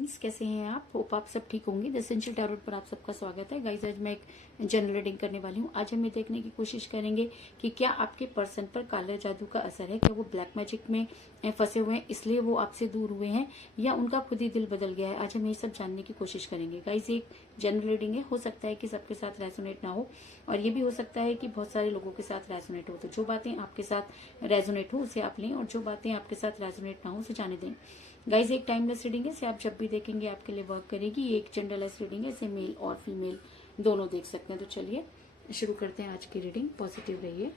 Friends, कैसे हैं आप? होप आप सब ठीक होंगे। द एसेंशियल टैरोट पर आप सबका स्वागत है। गाइस, आज मैं एक जनरल रीडिंग करने वाली हूँ। आज हम ये देखने की कोशिश करेंगे कि क्या आपके पर्सन पर काले जादू का असर है, क्या वो ब्लैक मैजिक में फंसे हुए हैं इसलिए वो आपसे दूर हुए हैं, या उनका खुद ही दिल बदल गया है। आज हम ये सब जानने की कोशिश करेंगे। गाइस, एक जनरल रीडिंग है, हो सकता है कि सबके साथ रेजोनेट ना हो, और ये भी हो सकता है कि बहुत सारे लोगों के साथ रेजोनेट हो। तो जो बातें आपके साथ रेजोनेट हो उसे आप लें, और जो बातें आपके साथ रेजोनेट ना हो उसे जाने दें। गाइज, एक टाइमलेस रीडिंग है, इसे आप जब भी देखेंगे आपके लिए वर्क करेगी। ये एक जेंडरलेस रीडिंग है, इसे मेल और फीमेल दोनों देख सकते हैं। तो चलिए शुरू करते हैं आज की रीडिंग। पॉजिटिव रहिए।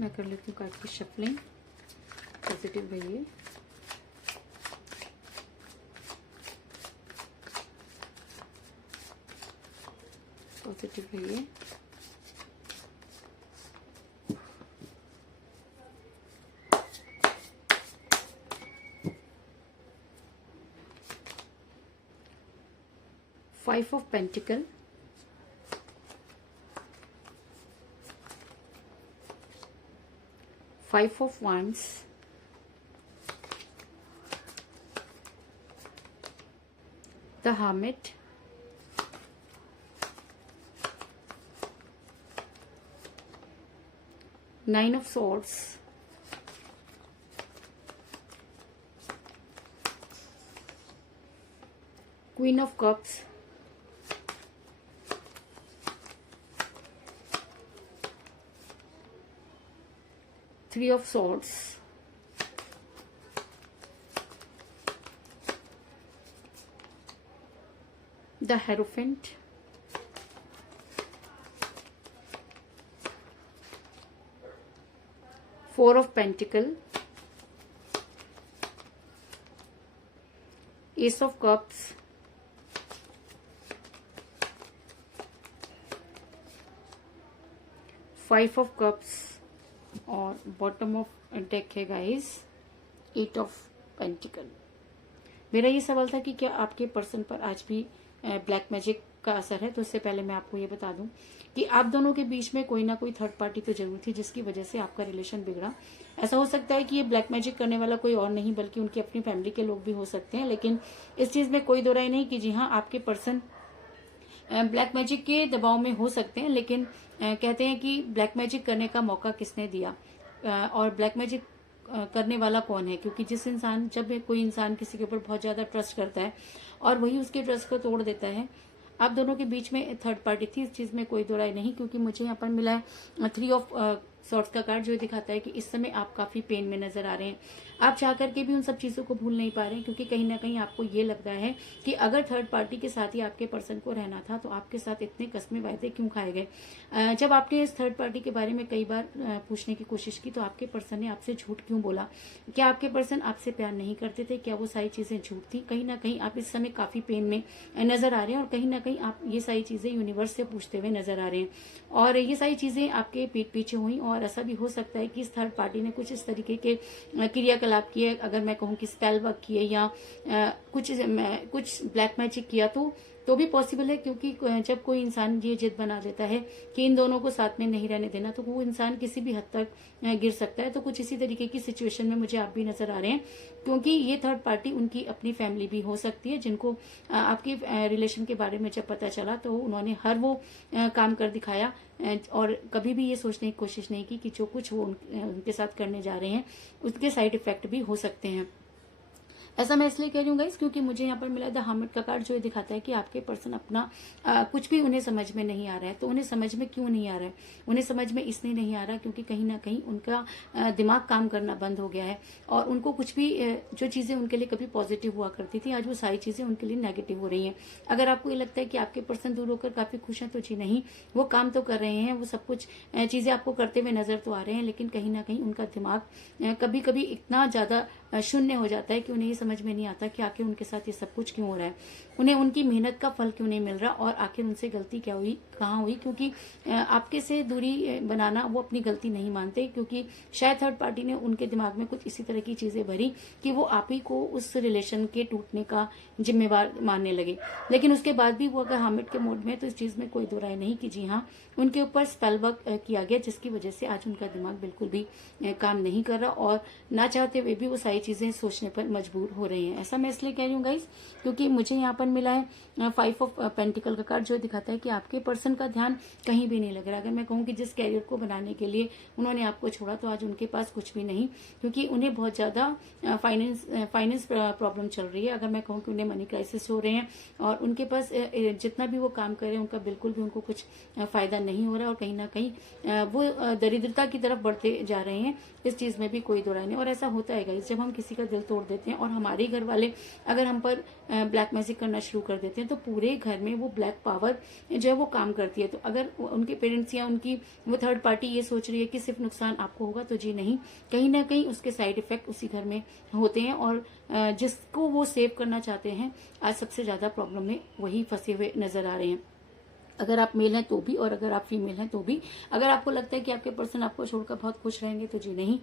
मैं कर लेती हूँ कार्ड की शफलिंग। पॉजिटिव रहिए। पॉजिटिव रहिए। Five of pentacle, five of wands, the hermit, nine of swords, queen of cups, three of swords, the Hierophant, four of pentacle, ace of cups, five of cups, और bottom of deck है guys eight of pentacle. मेरा ये सवाल था कि क्या आपके person पर आज भी ब्लैक मैजिक का असर है। तो इससे पहले मैं आपको ये बता दूं कि आप दोनों के बीच में कोई ना कोई थर्ड पार्टी तो जरूर थी जिसकी वजह से आपका रिलेशन बिगड़ा। ऐसा हो सकता है कि ये ब्लैक मैजिक करने वाला कोई और नहीं बल्कि उनकी अपनी फैमिली के लोग भी हो सकते हैं, लेकिन इस चीज में कोई दो राय नहीं कि जी हाँ, आपके पर्सन ब्लैक मैजिक के दबाव में हो सकते हैं। लेकिन कहते हैं कि ब्लैक मैजिक करने का मौका किसने दिया, और ब्लैक मैजिक करने वाला कौन है। क्योंकि जब कोई इंसान किसी के ऊपर बहुत ज्यादा ट्रस्ट करता है और वही उसके ट्रस्ट को तोड़ देता है। आप दोनों के बीच में थर्ड पार्टी थी, इस चीज में कोई दो राय नहीं। क्योंकि मुझे यहाँ पर मिला है थ्री ऑफ सॉर्ट्स का कार्ड, जो दिखाता है कि इस समय आप काफी पेन में नजर आ रहे हैं। आप चाह करके भी उन सब चीजों को भूल नहीं पा रहे हैं, क्योंकि कहीं ना कहीं आपको ये लगता है कि अगर थर्ड पार्टी के साथ ही आपके पर्सन को रहना था तो आपके साथ इतने कस्मे वायदे क्यों खाए गए। जब आपने इस थर्ड पार्टी के बारे में कई बार पूछने की कोशिश की तो आपके पर्सन ने आपसे झूठ क्यों बोला। क्या आपके पर्सन आपसे प्यार नहीं करते थे? क्या वो सारी चीजें झूठ थी? कहीं ना कहीं आप इस समय काफी पेन में नजर आ रहे हैं, और कहीं ना कहीं आप ये सारी चीजें यूनिवर्स से पूछते हुए नजर आ रहे हैं। और ये सारी चीजें आपके पीठ पीछे हुई, और ऐसा भी हो सकता है कि इस थर्ड पार्टी ने कुछ इस तरीके के क्रियाकलाप किए, अगर मैं कहूँ कि स्पेल वर्क किए या कुछ ब्लैक मैजिक किया तो भी पॉसिबल है। क्योंकि जब कोई इंसान ये जिद बना देता है कि इन दोनों को साथ में नहीं रहने देना, तो वो इंसान किसी भी हद तक गिर सकता है। तो कुछ इसी तरीके की सिचुएशन में मुझे आप भी नजर आ रहे हैं, क्योंकि ये थर्ड पार्टी उनकी अपनी फैमिली भी हो सकती है, जिनको आपके रिलेशन के बारे में जब पता चला तो उन्होंने हर वो काम कर दिखाया, और कभी भी ये सोचने की कोशिश नहीं की कि जो कुछ वो उनके साथ करने जा रहे हैं उसके साइड इफेक्ट भी हो सकते हैं। ऐसा मैं इसलिए कह रही हूँ गाइस, क्योंकि मुझे यहाँ पर मिला द हर्मिट का कार्ड, जो ये दिखाता है कि आपके पर्सन अपना कुछ भी उन्हें समझ में नहीं आ रहा है। तो उन्हें समझ में क्यों नहीं आ रहा है? उन्हें समझ में इसलिए नहीं आ रहा क्योंकि कहीं ना कहीं उनका दिमाग काम करना बंद हो गया है, और उनको कुछ भी जो चीजें उनके लिए कभी पॉजिटिव हुआ करती थी, आज वो सारी चीजें उनके लिए नेगेटिव हो रही हैं। अगर आपको ये लगता है कि आपके पर्सन दूर होकर काफी खुश हैं, तो जी नहीं, वो काम तो कर रहे हैं, वो सब कुछ चीजें आपको करते हुए नजर तो आ रहे हैं, लेकिन कहीं ना कहीं उनका दिमाग कभी कभी इतना ज्यादा शून्य हो जाता है कि उन्हें ये समझ में नहीं आता कि आखिर उनके साथ ये सब कुछ क्यों हो रहा है। उन्हें उनकी मेहनत का फल क्यों नहीं मिल रहा और आखिर उनसे गलती क्या हुई, कहाँ हुई, क्योंकि आपके से दूरी बनाना वो अपनी गलती नहीं मानते, क्योंकि शायद थर्ड पार्टी ने उनके दिमाग में कुछ इसी तरह की चीजें भरी कि वो आप ही को उस रिलेशन के टूटने का जिम्मेवार मानने लगे। लेकिन उसके बाद भी वो अगर हामिद के मोड में है तो इस चीज में कोई दो राय नहीं कि जी हाँ, उनके ऊपर स्पेल वर्क किया गया, जिसकी वजह से आज उनका दिमाग बिल्कुल भी काम नहीं कर रहा और ना चाहते हुए भी वो सारी चीजें सोचने पर मजबूर हो रहे हैं। ऐसा मैं इसलिए कह रही हूँ गाइस, क्योंकि मुझे यहाँ पर मिला है 5 ऑफ पेंटिकल का कार्ड, जो दिखाता है कि आपके पर्सन का ध्यान कहीं भी नहीं लग रहा। अगर मैं कहूँ कि जिस कैरियर को बनाने के लिए उन्होंने आपको छोड़ा, तो आज उनके पास कुछ भी नहीं, क्योंकि उन्हें बहुत ज्यादा फाइनेंस प्रॉब्लम चल रही है। अगर मैं कहूँ कि उन्हें मनी क्राइसिस हो रहे हैं और उनके पास जितना भी वो काम कर रहे हैं उनका बिल्कुल भी उनको कुछ फायदा नहीं हो रहा है और कहीं ना कहीं वो दरिद्रता की तरफ बढ़ते जा रहे हैं। इस चीज में भी कोई दो राय नहीं। और ऐसा होता है गाइस, जब हम किसी का दिल तोड़ देते हैं और हमारे घर वाले अगर हम पर ब्लैक मैजिक करना शुरू कर देते हैं, तो पूरे घर में वो ब्लैक पावर जो है वो काम करती है। तो अगर उनके पेरेंट्स या उनकी वो थर्ड पार्टी ये सोच रही है कि सिर्फ नुकसान आपको होगा, तो जी नहीं, कहीं ना कहीं उसके साइड इफेक्ट उसी घर में होते हैं और जिसको वो सेव करना चाहते हैं आज सबसे ज्यादा प्रॉब्लम में वही फंसे हुए नजर आ रहे हैं। अगर आप मेल हैं तो भी और अगर आप फीमेल हैं तो भी। अगर आपको लगता है कि आपके पर्सन आपको छोड़कर बहुत खुश रहेंगे, तो जी नहीं।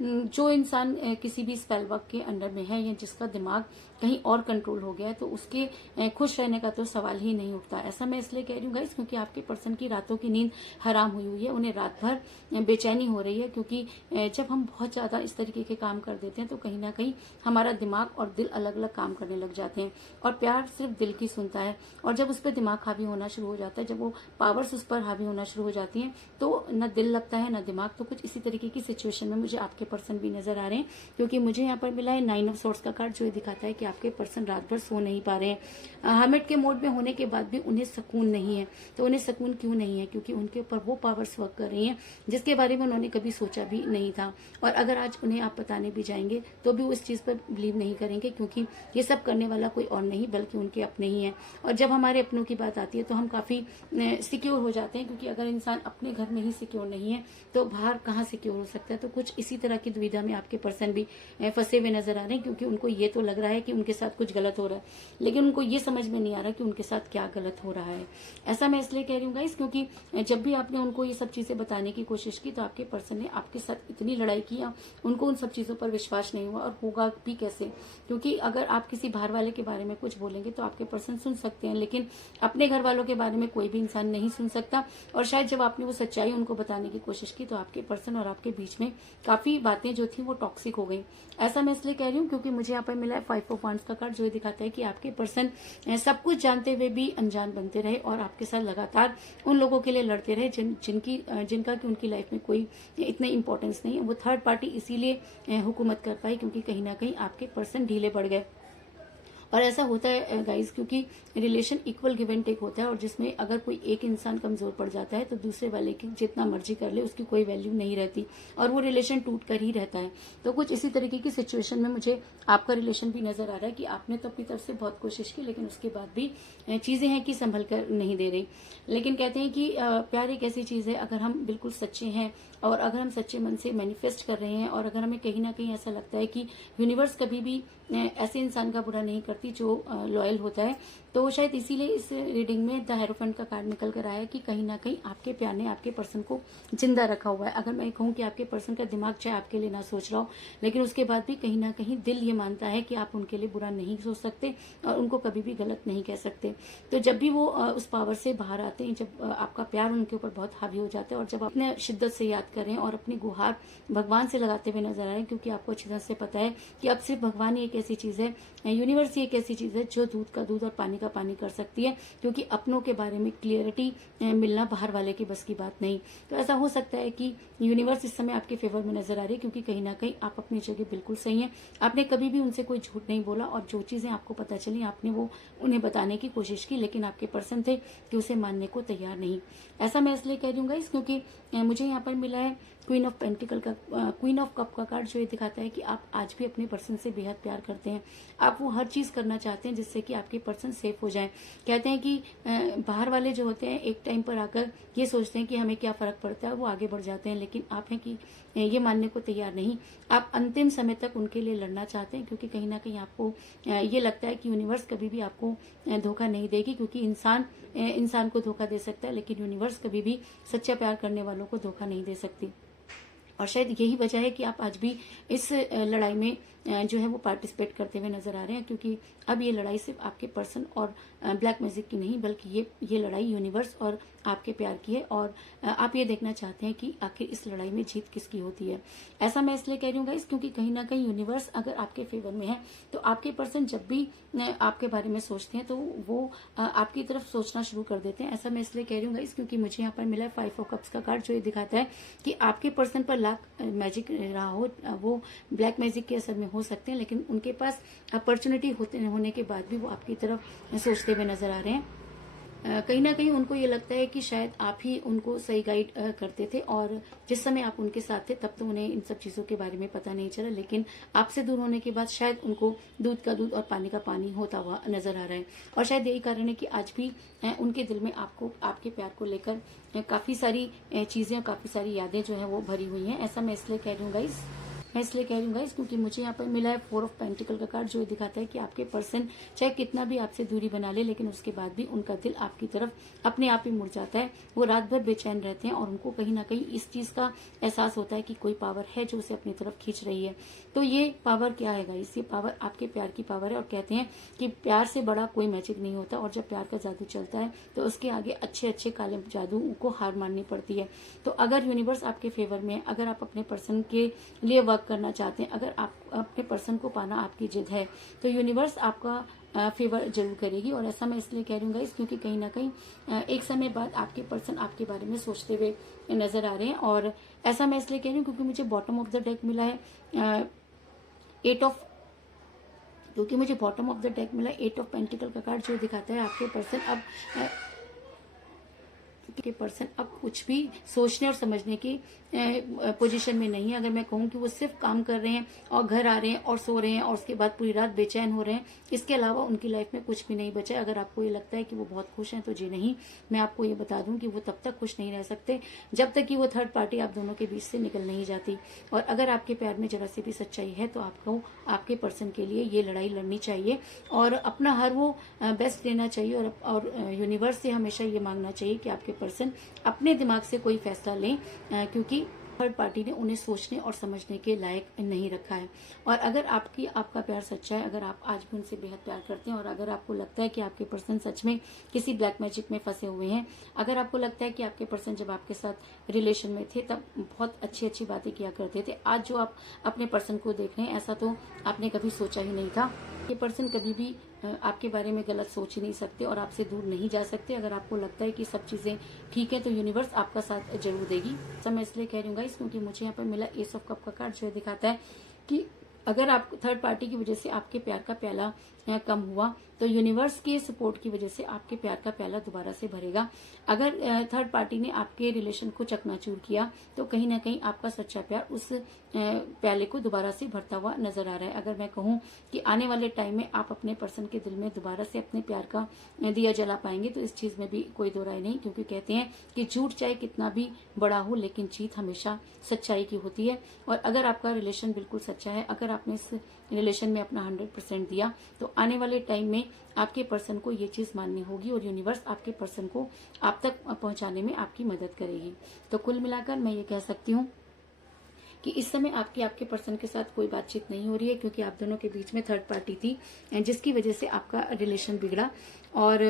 जो इंसान किसी भी स्पेल वर्क के अंडर में है या जिसका दिमाग कहीं और कंट्रोल हो गया है, तो उसके खुश रहने का तो सवाल ही नहीं उठता। ऐसा मैं इसलिए कह रही हूँ गाइस, क्योंकि आपके पर्सन की रातों की नींद हराम हुई है, उन्हें रात भर बेचैनी हो रही है, क्योंकि जब हम बहुत ज्यादा इस तरीके के काम कर देते हैं तो कहीं ना कहीं हमारा दिमाग और दिल अलग अलग काम करने लग जाते हैं और प्यार सिर्फ दिल की सुनता है। और जब उस पर दिमाग हावी होना शुरू हो जाता है, जब वो पावर्स उस पर हावी होना शुरू हो जाती हैं, तो न दिल लगता है न दिमाग। तो कुछ इसी तरीके की सिचुएशन में मुझे आपके पर्सन भी नजर आ रहे हैं, क्योंकि मुझे यहाँ पर मिला है 9 ऑफ सॉर्ड्स का कार्ड, जो ये दिखाता है कि आपके पर्सन रात भर सो नहीं पा रहे हैं। हर्मिट के मोड में होने के बाद भी उन्हें सुकून नहीं है। तो उन्हें सुकून क्यों नहीं है? क्योंकि उनके ऊपर वो पावर्स वर्क कर रही हैं जिसके बारे में उन्होंने कभी सोचा भी नहीं था। और अगर आज उन्हें आप बताने भी जाएंगे तो भी वो इस चीज पर बिलीव नहीं करेंगे, क्योंकि ये सब करने वाला कोई और नहीं बल्कि उनके अपने ही है। और जब हमारे अपनों की बात आती है तो हम काफी सिक्योर हो जाते हैं, क्योंकि अगर इंसान अपने घर में ही सिक्योर नहीं है तो बाहर कहाँ सिक्योर हो सकता है। तो कुछ इसी तरह की दुविधा में आपके पर्सन भी फंसे हुए नजर आ रहे हैं, क्योंकि उनको ये तो लग रहा है कि उनके साथ कुछ गलत हो रहा है, लेकिन उनको ये समझ में नहीं आ रहा कि उनके साथ क्या गलत हो रहा है। ऐसा मैं इसलिए कह रही हूँ गाइस, क्योंकि जब भी आपने उनको ये सब चीजें बताने की कोशिश की तो आपके पर्सन ने आपके साथ इतनी लड़ाई की, उनको उन सब चीजों पर विश्वास नहीं हुआ और होगा भी कैसे। क्योंकि अगर आप किसी बाहर वाले के बारे में कुछ बोलेंगे तो आपके पर्सन सुन सकते हैं, लेकिन अपने घर वालों के बारे में कोई भी इंसान नहीं सुन सकता। और शायद जब आपने वो सच्चाई उनको बताने की कोशिश की तो आपके पर्सन और आपके बीच में काफी बातें जो थी वो टॉक्सिक हो गई। ऐसा मैं इसलिए कह रही हूँ क्योंकि मुझे यहाँ पर मिला है 5 ऑफ वांड्स का कार्ड, जो ये दिखाता है कि आपके पर्सन सब कुछ जानते हुए भी अनजान बनते रहे और आपके साथ लगातार उन लोगों के लिए लड़ते रहे जिनका कि उनकी लाइफ में कोई इतनी इंपॉर्टेंस नहीं है। वो थर्ड पार्टी इसीलिए हुकूमत कर पाई क्योंकि कहीं ना कहीं आपके पर्सन ढीले पड़ गए। और ऐसा होता है गाइस, क्योंकि relation equal give and take होता है और जिसमें अगर कोई एक इंसान कमजोर पड़ जाता है तो दूसरे वाले की जितना मर्जी कर ले उसकी कोई वैल्यू नहीं रहती और वो रिलेशन टूट कर ही रहता है। तो कुछ इसी तरीके की सिचुएशन में मुझे आपका रिलेशन भी नजर आ रहा है कि आपने तो अपनी तरफ से बहुत कोशिश की, लेकिन उसके बाद भी चीजें हैं कि संभल कर नहीं दे रही। लेकिन कहते हैं कि प्यार एक ऐसी चीज है, अगर हम बिल्कुल सच्चे हैं और अगर हम सच्चे मन से मैनिफेस्ट कर रहे हैं और अगर हमें कहीं ना कहीं ऐसा लगता है कि यूनिवर्स कभी भी ऐसे इंसान का बुरा नहीं करती जो लॉयल होता है, तो शायद इसीलिए इस रीडिंग में द हेरोफेंट का कार्ड निकल कर आया है कि कहीं ना कहीं आपके प्यार ने आपके पर्सन को जिंदा रखा हुआ है। अगर मैं कहूँ कि आपके पर्सन का दिमाग चाहे आपके लिए ना सोच रहा हो, लेकिन उसके बाद भी कहीं ना कहीं दिल ये मानता है कि आप उनके लिए बुरा नहीं सोच सकते और उनको कभी भी गलत नहीं कह सकते। तो जब भी वो उस पावर से बाहर आते हैं, जब आपका प्यार उनके ऊपर बहुत हावी हो जाता है और जब अपने शिद्दत से याद करें और अपनी गुहार भगवान से लगाते हुए नजर आए, क्योंकि आपको अच्छी तरह से पता है कि अब सिर्फ भगवान ही एक ऐसी चीज है, यूनिवर्स ही एक ऐसी चीज है जो दूध का दूध और पानी का पानी कर सकती है, क्योंकि अपनों के बारे में क्लियरिटी मिलना बाहर वाले की बस की बात नहीं। तो ऐसा हो सकता है कि यूनिवर्स इस समय आपके फेवर में नजर आ रही है, क्योंकि कहीं ना कहीं आप अपनी जगह बिल्कुल सही है। आपने कभी भी उनसे कोई झूठ नहीं बोला और जो चीजें आपको पता चली आपने वो उन्हें बताने की कोशिश की, लेकिन आपके पर्सन थे कि उसे मानने को तैयार नहीं। ऐसा मैं इसलिए कह रही हूँ गाइस क्योंकि मुझे यहाँ पर मिला है क्वीन ऑफ पेंटिकल का, क्वीन ऑफ कप का कार्ड, जो ये दिखाता है कि आप आज भी अपने पर्सन से बेहद प्यार करते हैं। आप वो हर चीज करना चाहते हैं जिससे कि आपके पर्सन सेफ हो जाए। कहते हैं कि बाहर वाले जो होते हैं एक टाइम पर आकर ये सोचते हैं कि हमें क्या फर्क पड़ता है, वो आगे बढ़ जाते हैं, लेकिन आप हैं कि ये मानने को तैयार नहीं। आप अंतिम समय तक उनके लिए लड़ना चाहते हैं, क्योंकि कहीं ना कहीं आपको ये लगता है कि यूनिवर्स कभी भी आपको धोखा नहीं देगी, क्योंकि इंसान को धोखा दे सकता है लेकिन यूनिवर्स कभी भी सच्चा प्यार करने वालों को धोखा नहीं दे सकती। और शायद यही वजह है कि आप आज भी इस लड़ाई में जो है वो पार्टिसिपेट करते हुए नजर आ रहे हैं, क्योंकि अब ये लड़ाई सिर्फ आपके पर्सन और ब्लैक मैजिक की नहीं, बल्कि ये लड़ाई यूनिवर्स और आपके प्यार की है। और आप ये देखना चाहते हैं कि आखिर इस लड़ाई में जीत किसकी होती है। ऐसा मैं इसलिए कह रही हूँ गाइस क्योंकि कहीं ना कहीं यूनिवर्स अगर आपके फेवर में है तो आपके पर्सन जब भी आपके बारे में सोचते हैं तो वो आपकी तरफ सोचना शुरू कर देते हैं। ऐसा मैं इसलिए कह रही हूँ गाइस क्योंकि मुझे यहाँ पर मिला है 5 ऑफ कप्स का कार्ड, जो ये दिखाता है कि आपके पर्सन पर लाख मैजिक रहा हो, वो ब्लैक मैजिक के असर में हो सकते हैं, लेकिन उनके पास अपॉर्चुनिटी होने के बाद भी वो आपकी तरफ सोचते हुए नजर आ रहे हैं। कहीं ना कहीं उनको ये लगता है कि शायद आप ही उनको सही गाइड करते थे, और जिस समय आप उनके साथ थे तब तो उन्हें इन सब चीजों के बारे में पता नहीं चला, लेकिन आपसे दूर होने के बाद शायद उनको दूध का दूध और पानी का पानी होता हुआ नजर आ रहा है। और शायद यही कारण है कि आज भी उनके दिल में आपको, आपके प्यार को लेकर काफी सारी चीजें और काफी सारी यादें जो है वो भरी हुई हैं। ऐसा मैं इसलिए कह रही हूँ गाइस क्योंकि मुझे यहाँ पर मिला है 4 ऑफ पेंटिकल का कार्ड, जो दिखाता है कि आपके पर्सन चाहे कितना भी आपसे दूरी बना ले, लेकिन उसके बाद भी उनका दिल आपकी तरफ अपने आप ही मुड़ जाता है। वो रात भर बेचैन रहते हैं और उनको कहीं ना कहीं इस चीज का एहसास होता है कि कोई पावर है जो उसे अपनी तरफ खींच रही है। तो ये पावर क्या है गाइस? ये पावर आपके प्यार की पावर है। और कहते हैं कि प्यार से बड़ा कोई मैजिक नहीं होता, और जब प्यार का जादू चलता है तो उसके आगे अच्छे अच्छे काले जादू को हार माननी पड़ती है। तो अगर यूनिवर्स आपके फेवर में है, अगर आप अपने पर्सन के लिए वर्क करना चाहते हैं, अगर आप अपने पर्सन को पाना आपकी जिद है, तो यूनिवर्स आपका फेवर जरूर करेगी। और ऐसा मैं इसलिए कह रही हूँ गाइस क्योंकि कहीं ना कहीं एक समय बाद आपके पर्सन आपके बारे में सोचते हुए नजर आ रहे हैं। और ऐसा मैं इसलिए कह रही हूँ क्योंकि मुझे बॉटम ऑफ द डेक मिला है 8 ऑफ पेंटिकल का कार्ड, जो दिखाता है आपके पर्सन अब कुछ भी सोचने और समझने की पोजीशन में नहीं है। अगर मैं कहूँ कि वो सिर्फ काम कर रहे हैं और घर आ रहे हैं और सो रहे हैं और उसके बाद पूरी रात बेचैन हो रहे हैं, इसके अलावा उनकी लाइफ में कुछ भी नहीं बचा है। अगर आपको ये लगता है कि वो बहुत खुश हैं तो जी नहीं, मैं आपको ये बता दूं कि वो तब तक खुश नहीं रह सकते जब तक कि वो थर्ड पार्टी आप दोनों के बीच से निकल नहीं जाती। और अगर आपके प्यार में जरा सी भी सच्चाई है तो आपको आपके पर्सन के लिए ये लड़ाई लड़नी चाहिए और अपना हर वो बेस्ट देना चाहिए। और यूनिवर्स से हमेशा ये मांगना चाहिए कि आपके पर्सन अपने दिमाग से कोई फैसला लें, क्योंकि थर्ड पार्टी ने उन्हें सोचने और समझने के लायक नहीं रखा है। और अगर आपका प्यार सच्चा है, अगर आप आज भी उनसे बेहद प्यार करते हैं, और अगर आपको लगता है कि आपके पर्सन सच में किसी ब्लैक मैजिक में फंसे हुए हैं, अगर आपको लगता है कि आपके पर्सन जब आपके साथ रिलेशन में थे तब बहुत अच्छी अच्छी बातें किया करते थे, आज जो आप अपने पर्सन को देख रहे हैं ऐसा तो आपने कभी सोचा ही नहीं था। ये पर्सन कभी भी आपके बारे में गलत सोच ही नहीं सकते और आपसे दूर नहीं जा सकते। अगर आपको लगता है कि सब चीजें ठीक है तो यूनिवर्स आपका साथ जरूर देगी। सब मैं इसलिए कह रही हूँ क्योंकि मुझे यहाँ पर मिला एस ऑफ कप का कार्ड, जो दिखाता है कि अगर आप थर्ड पार्टी की वजह से आपके प्यार का प्याला कम हुआ तो यूनिवर्स के सपोर्ट की वजह से आपके प्यार का प्याला दोबारा से भरेगा। अगर थर्ड पार्टी ने आपके रिलेशन को चकनाचूर किया तो कहीं ना कहीं आपका सच्चा प्यार उस प्याले को दोबारा से भरता हुआ नजर आ रहा है। अगर मैं कहूँ कि आने वाले टाइम में आप अपने पर्सन के दिल में दोबारा से अपने प्यार का दिया जला पाएंगे तो इस चीज में भी कोई दो राय नहीं, क्योंकि कहते हैं कि झूठ चाहे कितना भी बड़ा हो लेकिन जीत हमेशा सच्चाई की होती है। और अगर आपका रिलेशन बिल्कुल सच्चा है, अगर आपने इस रिलेशन में अपना 100% दिया तो आने वाले टाइम में आपके पर्सन को ये चीज माननी होगी और यूनिवर्स आपके पर्सन को आप तक पहुंचाने में आपकी मदद करेगी। तो कुल मिलाकर मैं ये कह सकती हूँ कि इस समय आपके पर्सन के साथ कोई बातचीत नहीं हो रही है, क्योंकि आप दोनों के बीच में थर्ड पार्टी थी जिसकी वजह से आपका रिलेशन बिगड़ा। और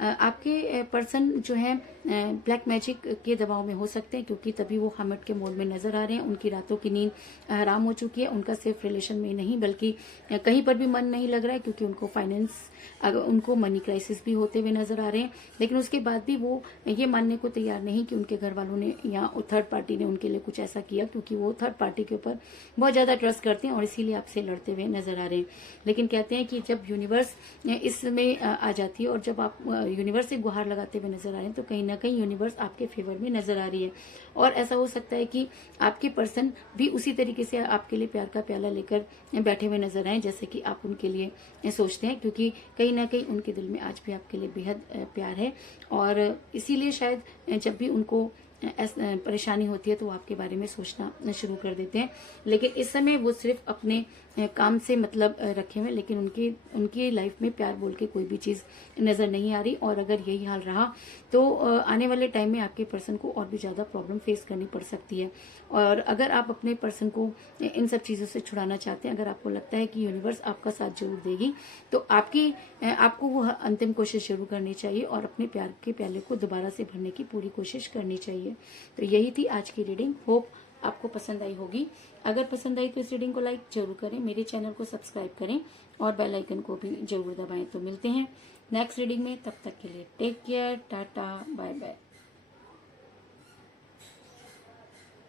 आपके पर्सन जो है ब्लैक मैजिक के दबाव में हो सकते हैं, क्योंकि तभी वो हर्मिट के मोड में नजर आ रहे हैं। उनकी रातों की नींद हराम हो चुकी है। उनका सिर्फ रिलेशन में नहीं बल्कि कहीं पर भी मन नहीं लग रहा है, क्योंकि उनको मनी क्राइसिस भी होते हुए नजर आ रहे हैं। लेकिन उसके बाद भी वो ये मानने को तैयार नहीं कि उनके घर वालों ने या थर्ड पार्टी ने उनके लिए कुछ ऐसा किया, क्योंकि वो थर्ड पार्टी के ऊपर बहुत ज्यादा ट्रस्ट करते हैं और इसीलिए आपसे लड़ते हुए नजर आ रहे हैं। लेकिन कहते हैं कि जब यूनिवर्स इसमें आ जाती है है और जब आप यूनिवर्स से गुहार लगाते हुए नजर आ रहे हैं तो कहीं ना कहीं यूनिवर्स आपके फेवर में नजर आ रही है। और ऐसा हो सकता है कि आपके पर्सन भी उसी तरीके से आपके लिए प्यार का प्याला लेकर बैठे हुए नजर आए जैसे कि आप उनके लिए सोचते हैं, क्योंकि कहीं ना कहीं उनके दिल में आज भी आपके लिए बेहद प्यार है। और इसीलिए शायद जब भी उनको परेशानी होती है तो वो आपके बारे में सोचना शुरू कर देते हैं। लेकिन इस समय वो सिर्फ अपने काम से मतलब रखे हुए, लेकिन उनकी लाइफ में प्यार बोल के कोई भी चीज नजर नहीं आ रही। और अगर यही हाल रहा तो आने वाले टाइम में आपके पर्सन को और भी ज्यादा प्रॉब्लम फेस करनी पड़ सकती है। और अगर आप अपने पर्सन को इन सब चीजों से छुड़ाना चाहते हैं, अगर आपको लगता है कि यूनिवर्स आपका साथ जरूर देगी, तो आपको वो अंतिम कोशिश जरूर करनी चाहिए और अपने प्यार के प्याले को दोबारा से भरने की पूरी कोशिश करनी चाहिए। तो यही थी आज की रीडिंग। होप आपको पसंद आई होगी। अगर पसंद आई तो इस रीडिंग को लाइक जरूर करें, मेरे चैनल को सब्सक्राइब करें और बेल आइकन को भी जरूर दबाएं। तो मिलते हैं नेक्स्ट रीडिंग में, तब तक के लिए take care, tata, bye bye.